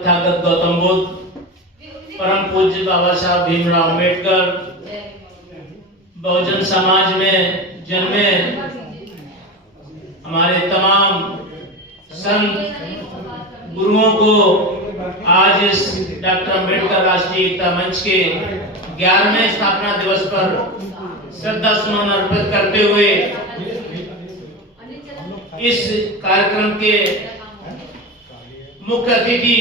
तथागत गौतम बुद्ध, परम पूज्य बाबा साहब भीमराव अम्बेडकर बहुजन समाज में जन्मे हमारे तमाम संत गुरुओं को आज इस डॉक्टर अम्बेडकर राष्ट्रीय एकता मंच के 11वें स्थापना दिवस पर श्रद्धा सुमन अर्पित करते हुए इस कार्यक्रम के मुख्य अतिथि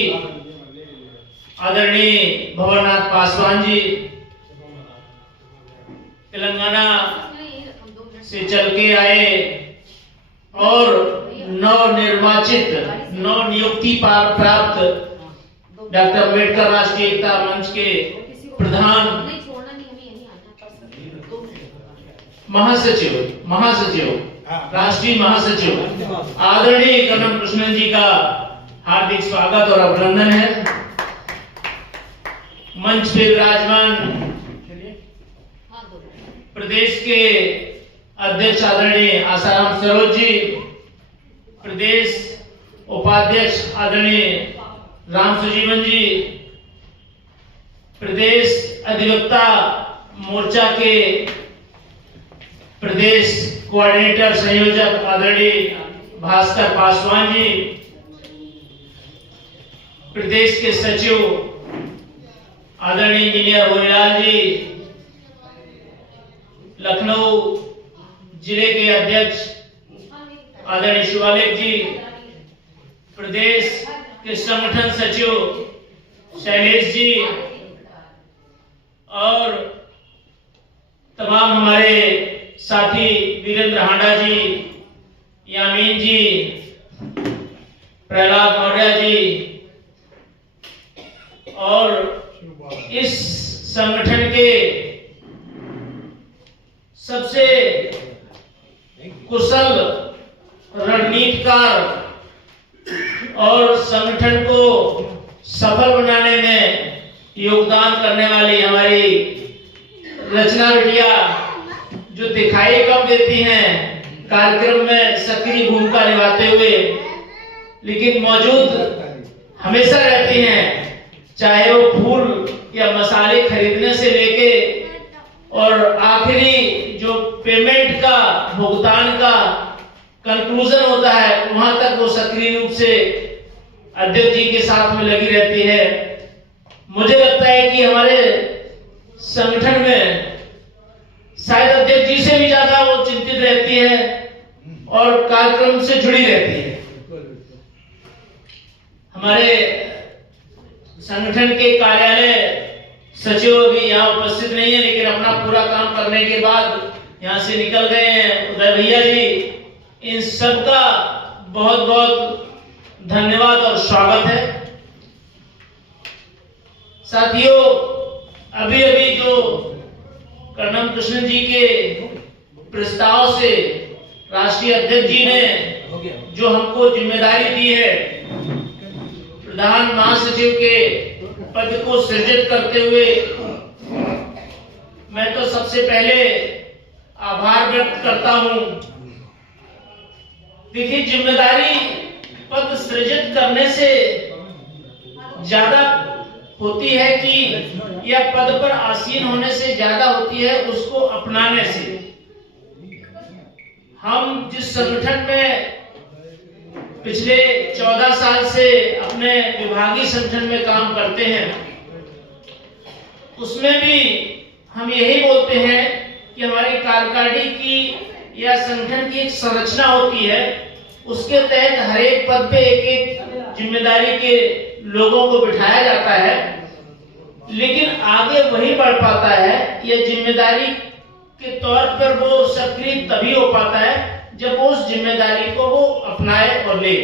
आदरणीय भंवरनाथ पासवान जी तेलंगाना से चल के आए और नवनिर्वाचित नवनियुक्ति प्राप्त डॉक्टर अम्बेडकर राष्ट्रीय एकता मंच के प्रधान महासचिव राष्ट्रीय महासचिव आदरणीय कनम कृष्णन जी का हार्दिक स्वागत और अभिनंदन है। मंच पे विराजमान प्रदेश के अध्यक्ष आदरणीय आसाराम सरोज जी, प्रदेश उपाध्यक्ष आदरणीय राम सुजीवन जी, प्रदेश अधिवक्ता मोर्चा के प्रदेश कोऑर्डिनेटर संयोजक आदरणीय भास्कर पासवान जी, प्रदेश के सचिव आदरणीय इंजीनियर होरीलाल जी, लखनऊ जिले के अध्यक्ष आदरणीय शिवालिक जी, प्रदेश के संगठन सचिव शैलेश जी और तमाम हमारे साथी वीरेंद्र हांडा जी, यामीन जी, प्रहलाद मौर्य जी और इस संगठन के सबसे कुशल रणनीतिकार और संगठन को सफल बनाने में योगदान करने वाली हमारी रचना बिटिया जो दिखाई कम देती हैं कार्यक्रम में सक्रिय भूमिका निभाते हुए लेकिन मौजूद हमेशा रहती हैं, चाहे वो फूल या मसाले खरीदने से लेके और आखिरी जो पेमेंट का भुगतान का कंक्लूजन होता है वहां तक वो सक्रिय रूप से अध्यक्ष जी के साथ में लगी रहती है। मुझे लगता है कि हमारे संगठन में शायद अध्यक्ष जी से भी ज्यादा वो चिंतित रहती है और कार्यक्रम से जुड़ी रहती है। हमारे संगठन के कार्यालय सचिव अभी यहाँ उपस्थित नहीं है लेकिन अपना पूरा काम करने के बाद यहाँ से निकल गए हैं, उदय भैया जी, इन सबका बहुत बहुत धन्यवाद और स्वागत है। साथियों, अभी अभी जो कनम कृष्णन जी के प्रस्ताव से राष्ट्रीय अध्यक्ष जी ने जो हमको जिम्मेदारी दी है प्रधान महासचिव के पद को सृजित करते हुए, मैं तो सबसे पहले आभार व्यक्त करता हूं। देखिए, जिम्मेदारी पद सृजित करने से ज्यादा होती है कि यह पद पर आसीन होने से ज्यादा होती है उसको अपनाने से। हम जिस संगठन में पिछले 14 साल से अपने विभागीय संगठन में काम करते हैं उसमें भी हम यही बोलते हैं कि हमारी कार्यकारिणी की या संगठन की एक संरचना होती है, उसके तहत हर एक पद पे एक एक जिम्मेदारी के लोगों को बिठाया जाता है, लेकिन आगे वही बढ़ पाता है। यह जिम्मेदारी के तौर पर वो सक्रिय तभी हो पाता है जब वो उस जिम्मेदारी को वो अपनाए और ले।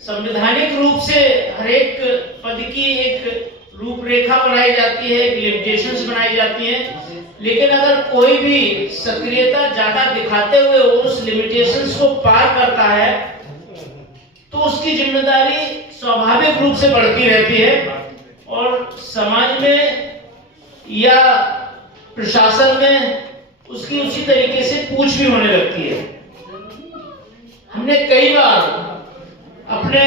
संवैधानिक रूप से हर एक पद की एक रूपरेखा बनाई जाती है, एक लिमिटेशंस बनाई जाती हैं, लेकिन अगर कोई भी सक्रियता ज्यादा दिखाते हुए उस लिमिटेशंस को पार करता है तो उसकी जिम्मेदारी स्वाभाविक रूप से बढ़ती रहती है और समाज में या प्रशासन में उसकी उसी तरीके से पूछ भी होने लगती है। हमने कई बार अपने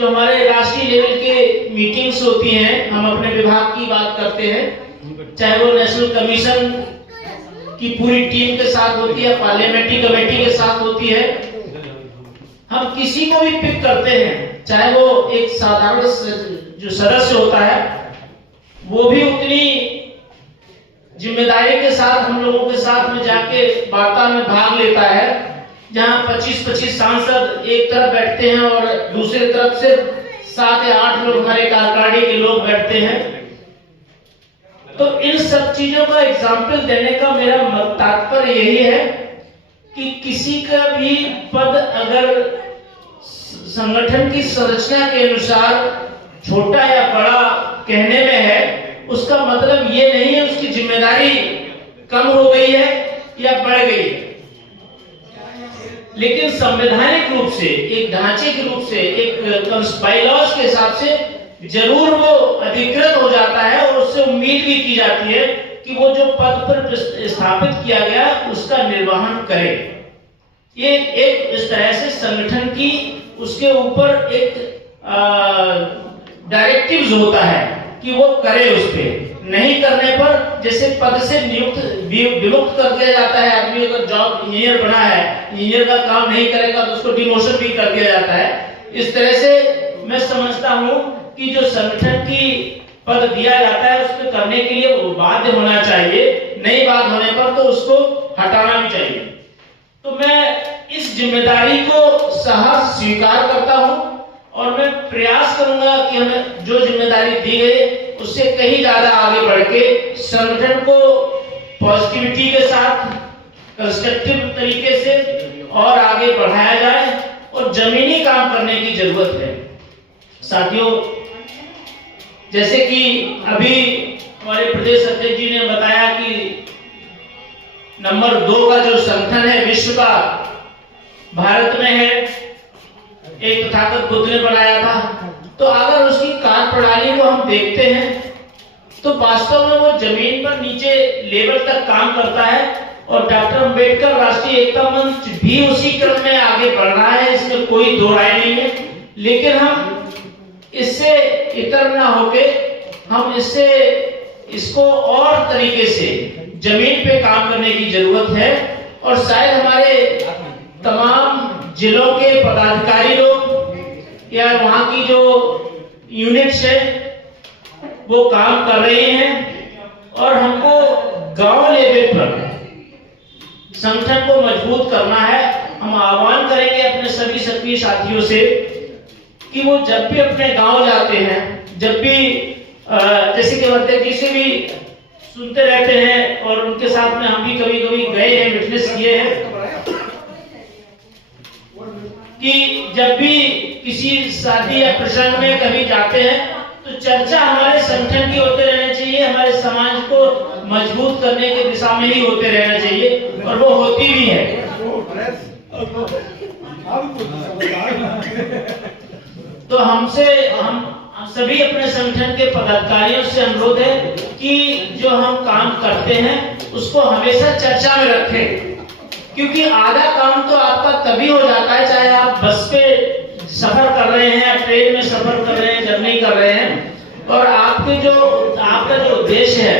जो हमारे राष्ट्रीय लेवल के मीटिंग्स होती हैं, हम अपने विभाग की बात करते हैं, चाहे वो नेशनल कमीशन की पूरी टीम के साथ होती है, पार्लियामेंट्री कमेटी के साथ होती है, हम किसी को भी पिक करते हैं, चाहे वो एक साधारण जो सदस्य होता है वो भी उतनी जिम्मेदारी के साथ हम लोगों के साथ में जाके वार्ता में भाग लेता है, जहां 25-25 सांसद एक तरफ बैठते हैं और दूसरी तरफ से 7 या 8 लोग हमारे कार्यकारिणी के लोग बैठते हैं। तो इन सब चीजों का एग्जाम्पल देने का मेरा तात्पर्य यही है कि किसी का भी पद अगर संगठन की संरचना के अनुसार छोटा या बड़ा कहने में है, उसका मतलब ये नहीं है उसकी जिम्मेदारी कम हो गई है या बढ़ गई है। लेकिन संवैधानिक रूप से, एक ढांचे के रूप से, एक बायलॉज के हिसाब से जरूर वो अधिकृत हो जाता है और उससे उम्मीद भी की जाती है कि वो जो पद पर स्थापित किया गया उसका निर्वहन करे। ये एक इस तरह से संगठन की उसके ऊपर एक डायरेक्टिव्स होता है कि वो करे, उस पे नहीं करने पर जैसे पद से विमुक्त कर दिया जाता है। आदमी अगर जॉब इंजीनियर बना है, इंजीनियर का काम नहीं करेगा तो उसको डिमोशन भी कर दिया जाता है। इस तरह से मैं समझता हूं कि जो संगठन की पद दिया जाता है उसको करने के लिए वो बाध्य होना चाहिए, नहीं बाध्य होने पर तो उसको हटाना भी चाहिए। तो मैं इस जिम्मेदारी को सहर्ष स्वीकार करता हूं और मैं प्रयास करूंगा कि हमें जो जिम्मेदारी दी गई उससे कहीं ज्यादा आगे बढ़ के संगठन को पॉजिटिविटी के साथ, कंस्ट्रक्टिव तरीके से और आगे बढ़ाया जाए और जमीनी काम करने की जरूरत है। साथियों, जैसे कि अभी हमारे प्रदेश अध्यक्ष जी ने बताया कि नंबर 2 का जो संगठन है विश्व का भारत में है, एक तथागत बुद्ध ने बनाया था। तो अगर उसकी कार्यप्रणाली को हम देखते हैं तो वास्तव में वो जमीन पर नीचे लेवल तक काम करता है और डॉक्टर अंबेडकर राष्ट्रीय एकता मंच भी उसी क्रम में आगे बढ़ रहा है, इसमें कोई दो राय नहीं है। लेकिन हम इससे इतर ना होके हम इसको और तरीके से जमीन पे काम करने की जरूरत है और शायद हमारे तमाम जिलों के पदाधिकारी लोग या वहां की जो यूनिट्स है वो काम कर रहे हैं और हमको गांव लेवल पर संगठन को मजबूत करना है। हम आह्वान करेंगे अपने सभी सक्रिय साथियों से कि वो जब भी अपने गांव जाते हैं, जब भी जैसे कि अध्यक्ष जी से भी सुनते रहते हैं और उनके साथ में हम भी कभी कभी गए हैं, विटनेस किए हैं कि जब भी किसी शादी या प्रसंग में कभी जाते हैं तो चर्चा हमारे संगठन की होते रहना चाहिए, हमारे समाज को मजबूत करने की दिशा में ही होते रहना चाहिए और वो होती भी है। तो हम सभी अपने संगठन के पदाधिकारियों से अनुरोध है कि जो हम काम करते हैं उसको हमेशा चर्चा में रखें, क्योंकि आधा काम तो आपका तभी हो जाता है चाहे आप बस पे सफर कर रहे हैं, ट्रेन में सफर कर रहे हैं, जर्नी कर रहे हैं और आपका जो उद्देश्य है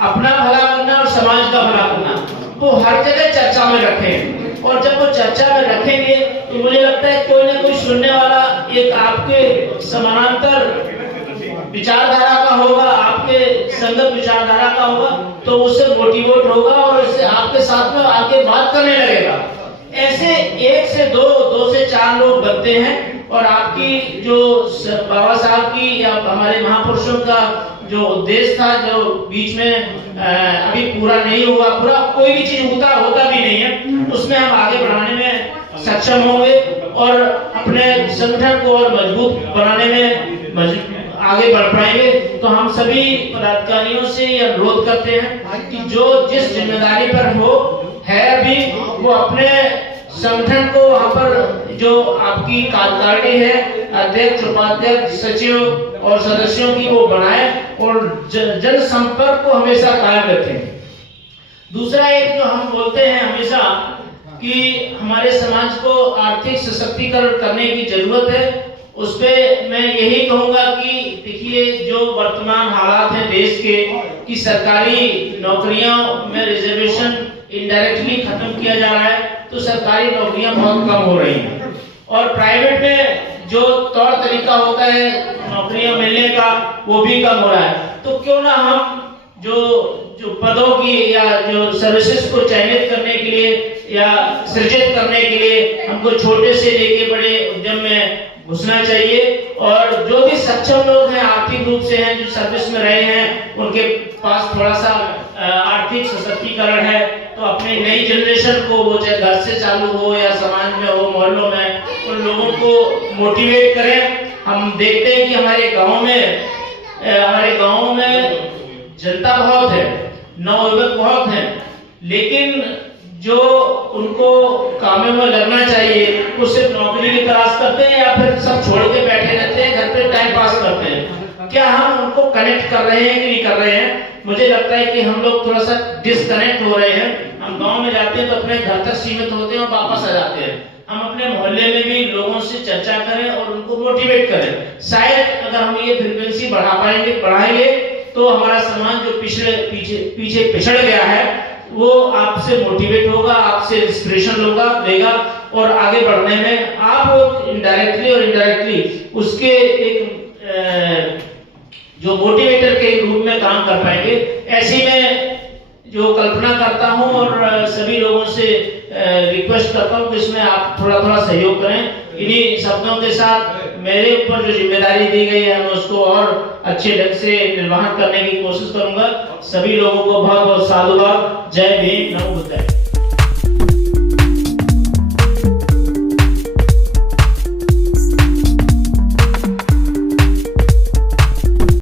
अपना भला करना और समाज का भला करना, वो हर जगह चर्चा में रखें। और जब वो चर्चा में रखेंगे तो मुझे लगता है कोई ना कोई सुनने वाला एक आपके समानांतर विचारधारा का होगा, आपके संगत विचारधारा का होगा, तो उससे मोटिवेट होगा और उससे आपके साथ में आके बात करने लगेगा। ऐसे 1 से 2, 2 से 4 लोग बनते हैं और आपकी जो बाबा साहब की या हमारे महापुरुषों का जो उद्देश्य था, जो बीच में अभी पूरा नहीं हुआ, पूरा कोई भी चीज होता भी नहीं है, उसमें हम आगे बढ़ाने में सक्षम होंगे और अपने संगठन को और मजबूत बनाने में आगे बढ़ पाएंगे। तो हम सभी पदाधिकारियों से यह अनुरोध करते हैं कि जो जिस जिम्मेदारी पर है अभी वो अपने संगठन को वहां पर जो आपकी कार्यकारिणी है, अध्यक्ष, उपाध्यक्ष, सचिव और सदस्यों की वो बनाए और जन संपर्क को हमेशा कायम रखें। दूसरा एक जो हम बोलते हैं हमेशा कि हमारे समाज को आर्थिक सशक्तिकरण करने की जरूरत है उस पे मैं यही कहूंगा कि देखिए जो वर्तमान हालात हैं देश के कि सरकारी नौकरियों में रिजर्वेशन इनडायरेक्टली खत्म किया जा रहा है, तो सरकारी नौकरियां बहुत कम हो रही हैं और प्राइवेट में जो तौर तरीका होता है नौकरियां मिलने का वो भी कम हो रहा है। तो क्यों ना हम जो पदों की या जो सर्विसेज को चयनित करने के लिए या सृजित करने के लिए हमको छोटे से लेके बड़े उद्यम में घुसना चाहिए और जो भी सक्षम लोग हैं आर्थिक रूप से हैं जो सर्विस में रहे हैं उनके पास थोड़ा सा आर्थिक सशक्तिकरण है तो अपनी नई जनरेशन को वो चाहे घर से चालू हो या समाज में हो मोहल्लों में उन लोगों को मोटिवेट करें। हम देखते हैं कि हमारे गाँव में जनता बहुत है, नवयुवक बहुत है, लेकिन जो उनको कामों में लगना चाहिए वो सिर्फ नौकरी की तलाश करते हैं या फिर सब छोड़ के बैठे रहते हैं घर पे टाइम पास करते हैं। क्या हम उनको कनेक्ट कर रहे हैं कि नहीं कर रहे हैं? मुझे लगता है कि हम लोग थोड़ा सा डिस्कनेक्ट हो रहे हैं। हम गांव में जाते हैं तो अपने घर तक सीमित होते हैं और वापस आ जाते हैं। हम अपने मोहल्ले में भी लोगों से चर्चा करें और उनको मोटिवेट करें। शायद अगर हम ये फ्रीक्वेंसी बढ़ाएंगे तो हमारा समाज जो पीछे पिछड़ गया है वो आपसे मोटिवेट होगा, आपसे इंस्पिरेशन लेगा और आगे बढ़ने में आप इनडायरेक्टली और इनडायरेक्टली उसके एक जो मोटिवेटर के रूप में काम कर पाएंगे। ऐसी मैं जो कल्पना करता हूं और सभी लोगों से रिक्वेस्ट करता हूं कि इसमें आप थोड़ा सहयोग करें। इन्हीं शब्दों के साथ मेरे ऊपर जो जिम्मेदारी दी गई है मैं उसको और अच्छे ढंग से निर्वहन करने की कोशिश करूंगा। सभी लोगों को बहुत बहुत साधुवाद। जय भीम, नमो बुद्धाय।